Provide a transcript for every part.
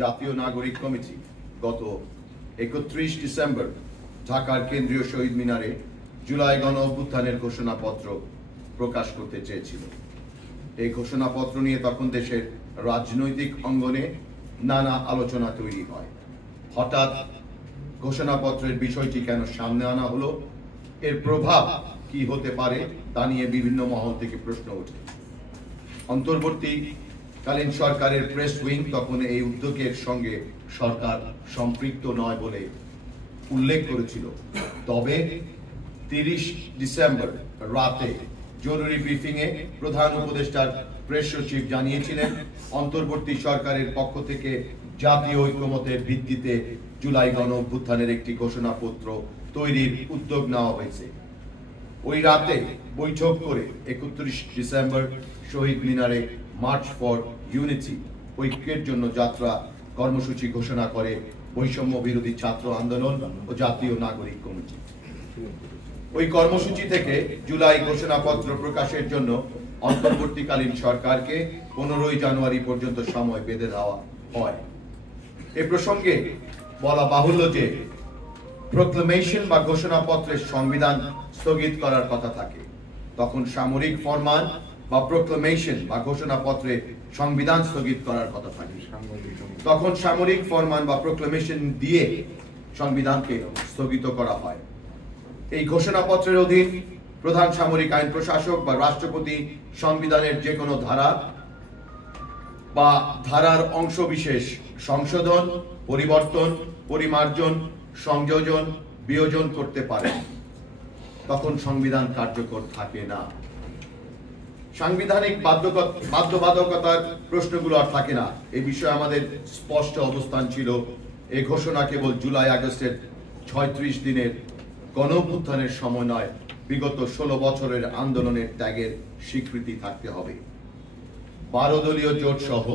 জাতীয় নাগরিক কমিটি গত 31 ডিসেম্বর ঢাকার কেন্দ্রীয় শহীদ মিনারে জুলাই গণ অভ্যুত্থানের ঘোষণাপত্র প্রকাশ করতে চেয়েছিল। এই ঘোষণাপত্র নিয়ে তখন দেশের রাজনৈতিক অঙ্গনে নানা আলোচনা তৈরি হয়। হঠাৎ ঘোষণাপত্রের বিষয়টি কেন সামনে আনা হলো, এর প্রভাব কি হতে পারে তা নিয়ে বিভিন্ন মহল থেকে প্রশ্ন ওঠে। অন্তর্বর্তীকালীন সরকারের প্রেস উইং তখন এই উদ্যোগের সঙ্গে সরকার সম্পৃক্ত নয় বলে উল্লেখ করেছিল। তবে 30 ডিসেম্বর রাতে জরুরি ব্রিফিংয়ে প্রধান উপদেষ্টার প্রেস সচিব জানিয়েছিলেন, অন্তর্বর্তী সরকারের পক্ষ থেকে জাতীয় ঐক্যমতের ভিত্তিতে জুলাই গণ অভ্যুত্থানের একটি ঘোষণাপত্র তৈরির উদ্যোগ নেওয়া হয়েছে। ওই রাতে বৈঠক করে 31 ডিসেম্বর শহীদ মিনারে মার্চ ফর ইউনিটি ঐক্যের জন্য যাত্রা কর্মসূচি ঘোষণা করে বৈষম্য বিরোধী ছাত্র আন্দোলন ও জাতীয় নাগরিক কমিটি। ওই কর্মসূচি থেকে জুলাই ঘোষণাপত্র প্রকাশের জন্য অন্তর্বর্তীকালীন সরকারকে 15 জানুয়ারি পর্যন্ত সময় বেঁধে দেওয়া হয়। এ প্রসঙ্গে বলা বাহুল্য যে প্রোক্লেমেশন বা ঘোষণাপত্রের সংবিধান স্থগিত করার কথা থাকে, তখন সামরিক ফরমান বা প্রোক্লেমেশন বা ঘোষণাপত্রে সংবিধান স্থগিত করার কথা থাকে, তখন সামরিক ফরমান বা প্রোক্লেমেশন দিয়ে সংবিধানকে স্থগিত করা হয়। এই ঘোষণাপত্রের অধীন প্রধান সামরিক আইন প্রশাসক বা রাষ্ট্রপতি সংবিধানের যে কোনো ধারা বা ধারার অংশবিশেষ সংশোধন, পরিবর্তন, পরিমার্জন, সংযোজন, বিয়োজন করতে পারে। তখন সংবিধান কার্যকর থাকে না। সাংবিধানিক বাধ্যবাধকতার প্রশ্নগুলো আর থাকে না। এই বিষয়ে আমাদের স্পষ্ট অবস্থান ছিল। এই ঘোষণা কেবল জুলাই আগস্টের 36 দিনের গণ অভ্যুত্থানের সময় নয়, বিগত 16 বছরের আন্দোলনের ত্যাগের স্বীকৃতি থাকতে হবে। 12 দলীয় জোট সহ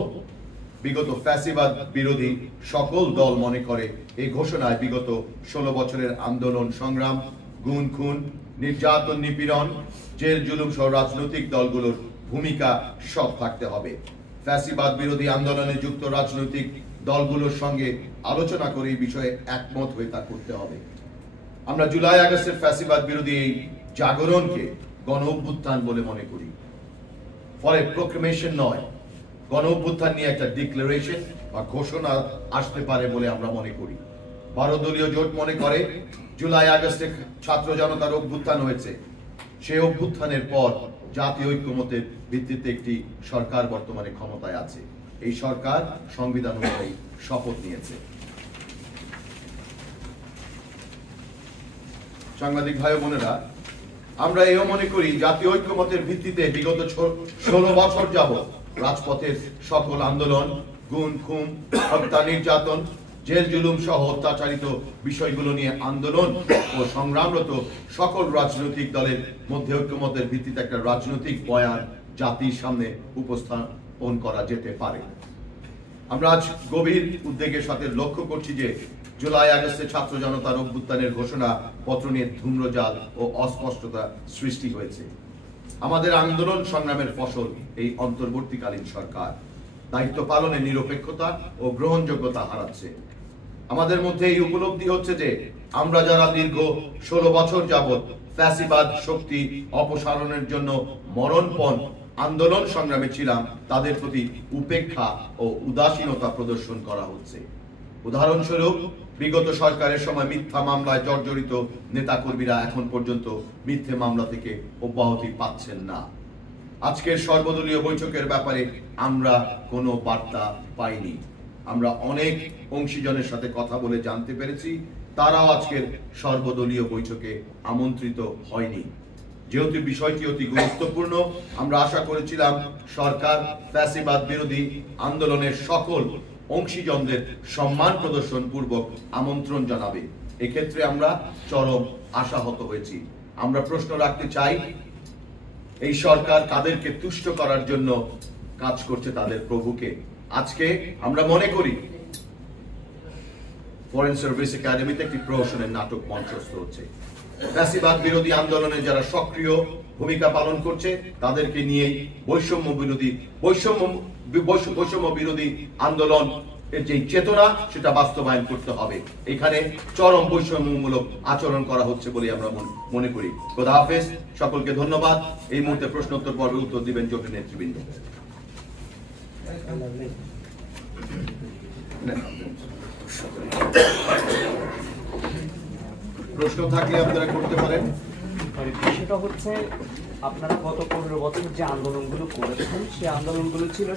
বিগত ফ্যাসিবাদ বিরোধী সকল দল মনে করে এই ঘোষণায় বিগত 16 বছরের আন্দোলন সংগ্রাম, গুম খুন, নির্যাতন, নিপীড়ন, জেল জুলুম সহ রাজনৈতিক দলগুলোর ভূমিকা সব থাকতে হবে। ফ্যাসিবাদ বিরোধী আন্দোলনে যুক্ত রাজনৈতিক দলগুলোর সঙ্গে আলোচনা করে এই বিষয়ে একমত হয়ে তা করতে হবে। আমরা জুলাই আগস্টের ফ্যাসিবাদ বিরোধী এই জাগরণকে গণ অভ্যুত্থান বলে মনে করি। ফলে প্রোক্লেমেশন নয়, গণ অভ্যুত্থান নিয়ে একটা ডিক্লারেশন বা ঘোষণা আসতে পারে বলে আমরা মনে করি। 12 দলীয় জোট মনে করে জুলাই আগস্টে ছাত্র জনতার অভ্যুত্থান হয়েছে। সেই অভ্যুত্থানের পর জাতীয় ঐক্যমতের ভিত্তিতে একটি সরকার বর্তমানে ক্ষমতায় আছে। এই সরকার সংবিধান অনুযায়ী শপথ নিয়েছে। সাংবাদিক ভাই বোনেরা, আমরা এও মনে করি জাতীয় ঐক্যমতের ভিত্তিতে বিগত 16 বছর যাবৎ রাজপথের সকল আন্দোলন, গুম খুন, হত্যা, নির্যাতন, জেল জুলুম সহ অত্যাচারিত বিষয়গুলো নিয়ে আন্দোলন ও সংগ্রামরত সকল রাজনৈতিক দলের মধ্যে ঐক্যমতের ভিত্তিতে একটা রাজনৈতিক বয়ান জাতির সামনে উপস্থাপন করা যেতে পারে। আমরা আজ গভীর উদ্বেগের সাথে লক্ষ্য করছি যে জুলাই আগস্টে ছাত্র জনতার অভ্যুত্থানের ঘোষণা পত্র নিয়ে ধূম্রজাল ও অস্পষ্টতা সৃষ্টি হয়েছে। আমাদের আন্দোলন সংগ্রামের ফসল এই অন্তর্বর্তীকালীন সরকার দায়িত্ব পালনে নিরপেক্ষতা ও গ্রহণযোগ্যতা হারাচ্ছে। আমাদের মধ্যে এই উপলব্ধি হচ্ছে যে আমরা যারা দীর্ঘ 16 বছর যাবৎ ফ্যাসিবাদ শক্তি অপসারণের জন্য মরণপণ আন্দোলন সংগ্রামে ছিলাম, তাদের প্রতি উপেক্ষা ও উদাসীনতা প্রদর্শন করা হচ্ছে। উদাহরণস্বরূপ, বিগত সরকারের সময় মিথ্যা মামলায় জর্জরিত নেতাকর্মীরা এখন পর্যন্ত মিথ্যে মামলা থেকে অব্যাহতি পাচ্ছেন না। আজকের সর্বদলীয় বৈঠকের ব্যাপারে আমরা কোনো বার্তা পাইনি। আমরা অনেক অংশীজনের সাথে কথা বলে জানতে পেরেছি তারাও আজকের সর্বদলীয় বৈঠকে আমন্ত্রিত হয়নি। যেহেতু বিষয়টি অতি গুরুত্বপূর্ণ, আমরা আশা করেছিলাম সরকার ফ্যাসিবাদ বিরোধী আন্দোলনের সকল অংশীজনদের সম্মান প্রদর্শন পূর্বক আমন্ত্রণ জানাবে। এক্ষেত্রে আমরা চরম আশাহত হয়েছি। আমরা প্রশ্ন রাখতে চাই, এই সরকার কাদেরকে তুষ্ট করার জন্য কাজ করছে, তাদের প্রভুকে? আজকে আমরা মনে করি ফরেন সার্ভিস একাডেমিতে একটি প্রহসনের নাটক মঞ্চস্থ হচ্ছে। ফ্যাসিবাদ বিরোধী আন্দোলনে যারা সক্রিয় ভূমিকা পালন করছে তাদেরকে নিয়েই বৈষম্য বিরোধী আন্দোলন এর যে চেতনা সেটা বাস্তবায়ন করতে হবে। এখানে চরম বৈষম্যমূলক আচরণ করা হচ্ছে বলে আমরা মনে করি। খোদা হাফেজ, সকলকে ধন্যবাদ। এই মুহূর্তে প্রশ্নোত্তর পর্বে উত্তর দিবেন জোটের নেতৃবৃন্দ। প্রশ্ন থাকলে আপনারা করতে পারেন। বিষয়টা হচ্ছে আপনারা গত 15 বছর যে আন্দোলনগুলো করেছেন সেই আন্দোলনগুলো ছিল